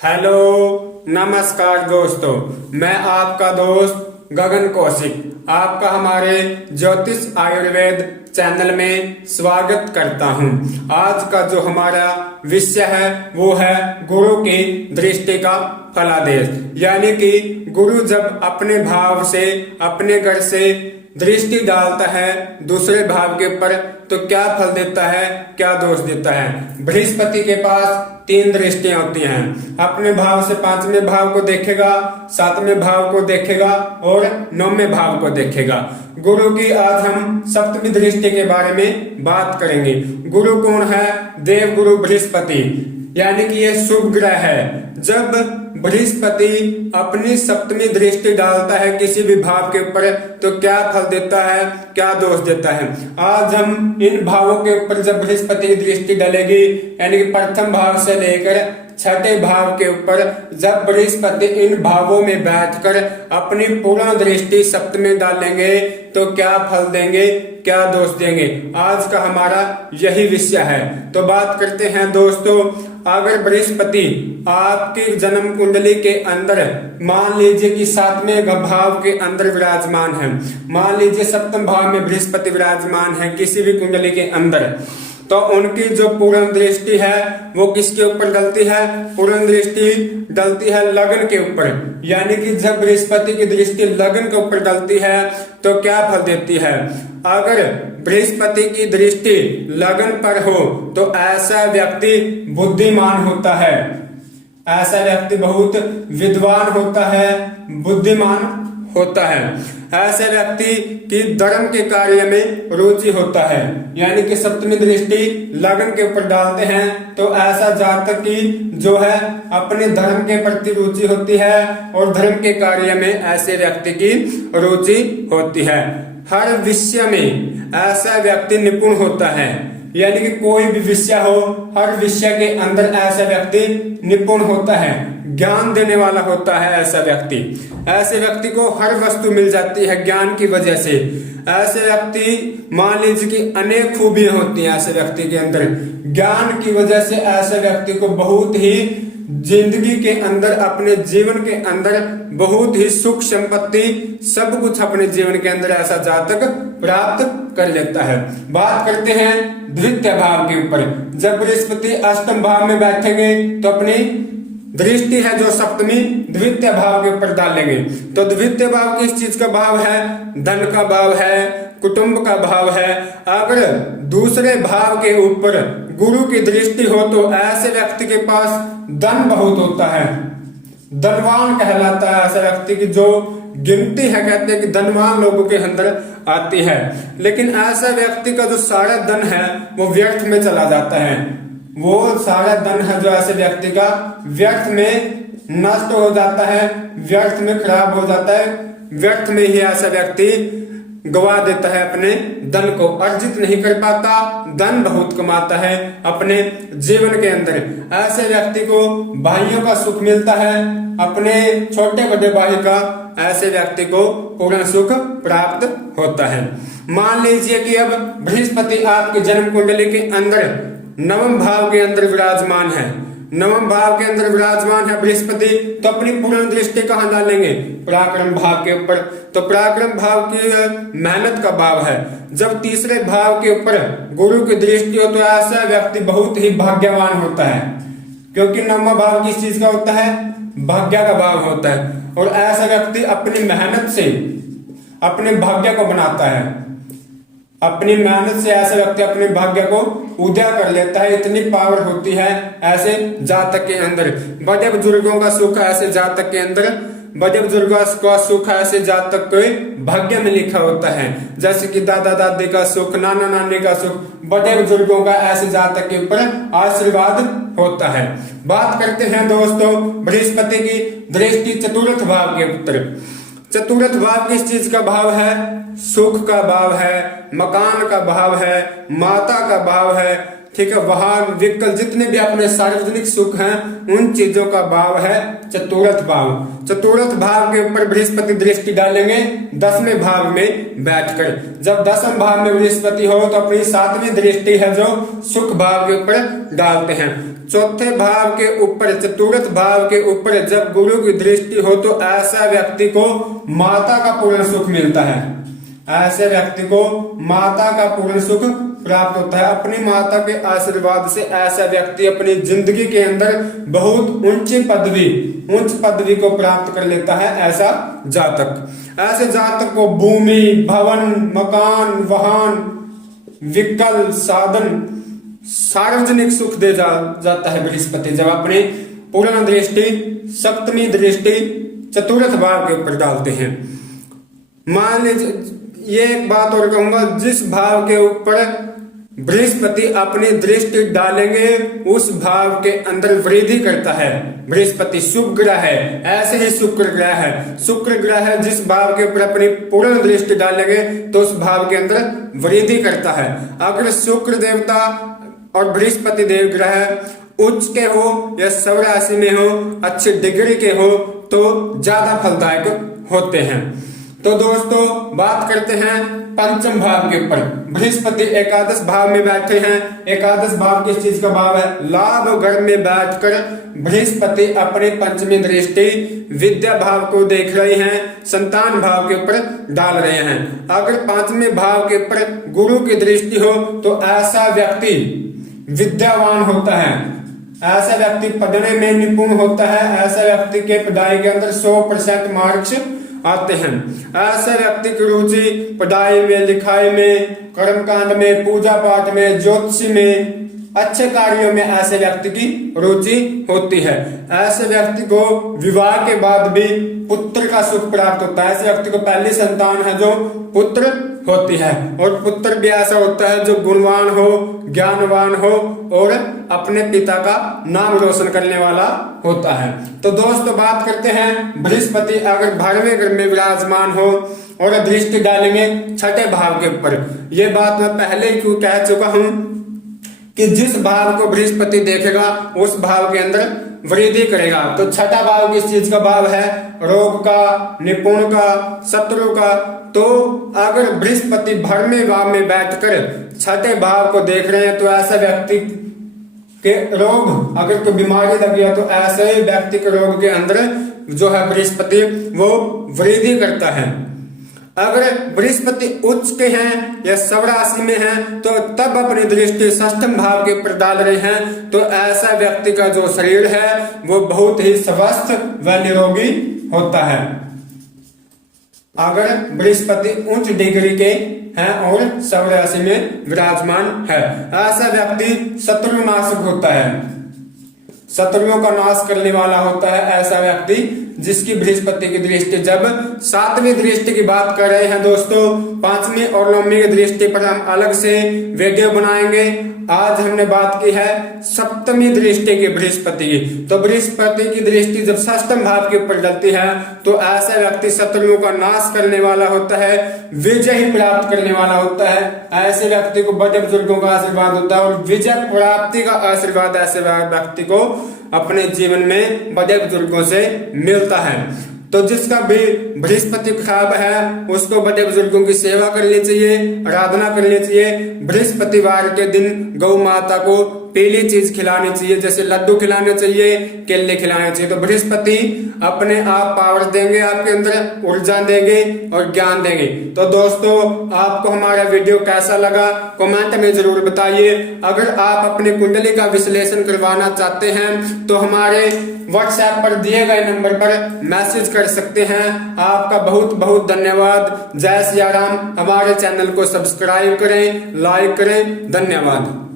Hello, नमस्कार दोस्तों। मैं आपका दोस्त गगन कौशिक आपका हमारे ज्योतिष आयुर्वेद चैनल में स्वागत करता हूं। आज का जो हमारा विषय है वो है गुरु की दृष्टि का फलादेश, यानी कि गुरु जब अपने भाव से अपने घर से दृष्टि डालता है दूसरे भाव के ऊपर तो क्या फल देता है, क्या दोष देता है। बृहस्पति के पास 3 दृष्टियां होती हैं। अपने भाव से 5वें भाव को देखेगा, 7वें भाव को देखेगा और 9वें भाव को देखेगा। गुरु की आज हम 7वीं दृष्टि के बारे में बात करेंगे। गुरु कौन है? देव गुरु बृहस्पति, यानी कि ये शुभ ग्रह है। जब बृहस्पति अपनी 7वीं दृष्टि डालता है किसी भी भाव के ऊपर तो क्या फल देता है, क्या दोष देता है। आज हम इन भावों के ऊपर जब बृहस्पति की दृष्टि डलेगी, यानी कि प्रथम भाव से लेकर 6ठे भाव के ऊपर जब बृहस्पति इन भावों में बैठकर अपनी पूर्ण दृष्टि 7वें डालेंगे तो क्या फल देंगे, क्या दोष देंगे। आज का हमारा यही विषय है। तो बात करते हैं दोस्तों। अगर बृहस्पति आपकी जन्म कुंडली के अंदर मान लीजिए कि 7वें भाव के अंदर विराजमान है, मान लीजिए 7वें भाव में बृहस्पति विराजमान है किसी भी कुंडली के अंदर, तो उनकी जो पूर्ण दृष्टि है वो किसके ऊपर डलती है? पूर्ण दृष्टि डलती है लग्न के ऊपर। यानी कि जब बृहस्पति की दृष्टि लग्न के ऊपर डलती है तो क्या फल देती है। अगर बृहस्पति की दृष्टि लग्न पर हो तो ऐसा व्यक्ति बुद्धिमान होता है, ऐसा व्यक्ति बहुत विद्वान होता है, बुद्धिमान होता है। ऐसे व्यक्ति की धर्म के कार्य में रुचि होता है, यानी कि 7वीं दृष्टि लगन के ऊपर डालते हैं तो ऐसा जातक की जो है अपने धर्म के प्रति रुचि होती है और धर्म के कार्य में ऐसे व्यक्ति की रुचि होती है। हर विषय में ऐसा व्यक्ति निपुण होता है, यानी कि कोई भी विषय हो हर विषय के अंदर ऐसा व्यक्ति निपुण होता है, ज्ञान देने वाला होता है ऐसा व्यक्ति। ऐसे व्यक्ति को हर वस्तु मिल जाती है ज्ञान की वजह से। ऐसे व्यक्ति मान लीजिए कि अनेक खूबियां होती हैं ऐसे व्यक्ति के अंदर, ज्ञान की वजह से ऐसे व्यक्ति को बहुत ही जिंदगी के अंदर अपने जीवन के अंदर बहुत ही सुख संपत्ति सब कुछ अपने जीवन के अंदर ऐसा जातक प्राप्त कर लेता है। बात करते हैं द्वितीय भाव के ऊपर। जब बृहस्पति 8वें भाव में बैठेंगे तो अपनी दृष्टि है जो 7वीं द्वितीय भाव के ऊपर डालेंगे। तो द्वितीय भाव किस चीज का भाव है? धन का भाव है, कुटुंब का भाव है। अगर दूसरे भाव के ऊपर गुरु की दृष्टि हो तो ऐसे व्यक्ति के पास धन बहुत होता है, धनवान कहलाता है ऐसा व्यक्ति की जो गिनती है कहते हैं कि धनवान लोगों के अंदर आती है। लेकिन ऐसा व्यक्ति का जो सारा धन है वो व्यर्थ में चला जाता है। वो सारा धन है जो ऐसे व्यक्ति का व्यर्थ में नष्ट हो जाता है, व्यर्थ में खराब हो जाता है, व्यर्थ में ही ऐसा व्यक्ति गवा देता है, अपने धन को अर्जित नहीं कर पाता, धन बहुत कमाता है अपने जीवन के अंदर। ऐसे व्यक्ति को भाइयों का सुख मिलता है, अपने छोटे बड़े भाई का ऐसे व्यक्ति को पूर्ण सुख प्राप्त होता है। मान लीजिए कि अब बृहस्पति आपके जन्म कुंडली के अंदर 9वें भाव के अंदर विराजमान है, 9वें भाव के अंदर विराजमान है बृहस्पति, तो अपनी पूर्ण दृष्टि कहाँ डालेंगे? पराक्रम भाव के ऊपर। तो पराक्रम भाव की मेहनत का भाव है। जब तीसरे भाव के ऊपर गुरु की दृष्टि हो तो ऐसा व्यक्ति बहुत ही भाग्यवान होता है, क्योंकि 9वां भाव किस चीज का होता है? भाग्य का भाव होता है। और ऐसा व्यक्ति अपनी मेहनत से अपने भाग्य को बनाता है, अपनी मेहनत से ऐसा व्यक्ति अपने भाग्य को उदय कर लेता है। इतनी पावर होती है ऐसे जातक के अंदर। बड़े बुजुर्गों का सुख ऐसे जातक के अंदर, बड़े बुजुर्गों का सुख ऐसे जातक के भाग्य में लिखा होता है। जैसे कि दादा दादी का सुख, नाना नानी का सुख, बड़े बुजुर्गों का ऐसे जातक के ऊपर आशीर्वाद होता है। बात करते हैं दोस्तों बृहस्पति की दृष्टि चतुर्थ भाव के ऊपर। चतुर्थ भाव किस चीज का भाव है? सुख का भाव है, मकान का भाव है, माता का भाव है, ठीक है, वाहन, व्हीकल, जितने भी अपने सार्वजनिक सुख हैं उन चीजों का भाव है चतुर्थ भाव। चतुर्थ भाव के ऊपर बृहस्पति दृष्टि डालेंगे 10वें भाव में बैठकर। जब 10वें भाव में बृहस्पति हो तो अपनी 7वीं दृष्टि है जो सुख भाव के ऊपर डालते हैं। चौथे भाव के ऊपर, चतुर्थ भाव के ऊपर जब गुरु की दृष्टि हो तो ऐसा व्यक्ति को माता का पूर्ण सुख मिलता है। ऐसे व्यक्ति को माता का पूर्ण सुख प्राप्त होता है। अपनी माता के आशीर्वाद से ऐसा व्यक्ति अपनी जिंदगी के अंदर बहुत उच्च पदवी को प्राप्त कर लेता है। ऐसा जातक, ऐसे जातक को भूमि, भवन, मकान, वाहन, व्हीकल, साधन, सार्वजनिक सुख दे जाता है बृहस्पति जब अपनी पूर्ण दृष्टि, 7वीं दृष्टि चतुर्थ भाव के ऊपर डालते हैं। मान लीजिए, ये एक बात और कहूंगा, जिस भाव के ऊपर बृहस्पति अपनी दृष्टि डालेंगे उस भाव के अंदर वृद्धि करता है बृहस्पति। शुभ ग्रह है, ऐसे ही शुक्र ग्रह है। शुक्र ग्रह है, जिस भाव के ऊपर अपनी पूर्ण दृष्टि डालेंगे तो उस भाव के अंदर वृद्धि करता है। अगर शुक्र देवता और बृहस्पति देव ग्रह उच्च के हो या सौर राशि में हो, अच्छी डिग्री के हो तो ज्यादा फलदायक होते हैं। तो दोस्तों बात करते हैं पंचम भाव के ऊपर। बृहस्पति एकादश भाव में बैठे हैं। एकादश भाव किस चीज का भाव है? लाभ घर में बैठकर बृहस्पति अपने 5वीं दृष्टि विद्या भाव को देख रहे हैं, संतान भाव के ऊपर डाल रहे हैं। अगर 5वें भाव के ऊपर गुरु की दृष्टि हो तो ऐसा व्यक्ति विद्यावान होता है, ऐसा व्यक्ति पढ़ने में निपुण होता है, ऐसा व्यक्ति के पढ़ाई के अंदर 100% मार्क्स आते हैं। ऐसे व्यक्ति की रुचि पढ़ाई में, लिखाई में, कर्मकांड में, पूजा पाठ में, ज्योतिष में, अच्छे कार्यों में ऐसे व्यक्ति की रुचि होती है। ऐसे व्यक्ति को विवाह के बाद भी पुत्र का सुख प्राप्त होता है। ऐसे व्यक्ति को पहली संतान है जो पुत्र होती है, और पुत्र भी ऐसा होता है जो गुणवान हो, ज्ञानवान हो और अपने पिता का नाम रोशन करने वाला होता है। तो दोस्तों बात करते हैं बृहस्पति अगर 12वें घर में विराजमान हो और दृष्टि डालेंगे 6ठे भाव के ऊपर। ये बात मैं पहले ही कह चुका हूं कि जिस भाव को बृहस्पति देखेगा उस भाव के अंदर वृद्धि करेगा। तो 6ठा भाव किस चीज का भाव है? रोग का, निपुण का, शत्रु का। तो अगर बृहस्पति 12वें भाव में बैठकर 6ठे भाव को देख रहे हैं तो ऐसा व्यक्ति के रोग, अगर कोई बीमारी लग गया तो ऐसे व्यक्ति के रोग के अंदर जो है बृहस्पति वो वृद्धि करता है। अगर बृहस्पति उच्च के हैं या सौर राशि में हैं तो तब अपनी दृष्टि 6ठम भाव के ऊपर डाल रहे हैं तो ऐसा व्यक्ति का जो शरीर है वो बहुत ही स्वस्थ व निरोगी होता है। अगर बृहस्पति उच्च डिग्री के हैं और सौर राशि में विराजमान है, ऐसा व्यक्ति शत्रुनाशक होता है, शत्रुओं का नाश करने वाला होता है। ऐसा व्यक्ति जिसकी बृहस्पति की दृष्टि, जब 7वीं दृष्टि की बात कर रहे हैं दोस्तों, 5वीं और 9वीं की दृष्टि पर हम अलग से वीडियो बनाएंगे। आज हमने बात की है 7वीं दृष्टि की बृहस्पति की। तो बृहस्पति की दृष्टि जब 6ठम भाव के ऊपर डलती है तो ऐसा व्यक्ति शत्रुओं का नाश करने वाला होता है, विजय प्राप्त करने वाला होता है। ऐसे व्यक्ति को बड़े बुजुर्गों का आशीर्वाद होता है और विजय प्राप्ति का आशीर्वाद ऐसे व्यक्ति को अपने जीवन में बड़े बुजुर्गों से मिलता है। तो जिसका भी बृहस्पति खराब है उसको बड़े बुजुर्गों की सेवा करनी चाहिए, आराधना करनी चाहिए। बृहस्पतिवार के दिन गौ माता को पीली चीज खिलानी चाहिए, जैसे लड्डू खिलाने चाहिए, केले खिलाने चाहिए। तो बृहस्पति अपने आप पावर देंगे, आपके अंदर ऊर्जा देंगे और ज्ञान देंगे। तो दोस्तों आपको हमारा वीडियो कैसा लगा कमेंट में जरूर बताइए। अगर आप अपनी कुंडली का विश्लेषण करवाना चाहते हैं तो हमारे व्हाट्सएप पर दिए गए नंबर पर मैसेज कर सकते हैं। आपका बहुत बहुत धन्यवाद। जय सिया राम। हमारे चैनल को सब्सक्राइब करें, लाइक करें। धन्यवाद।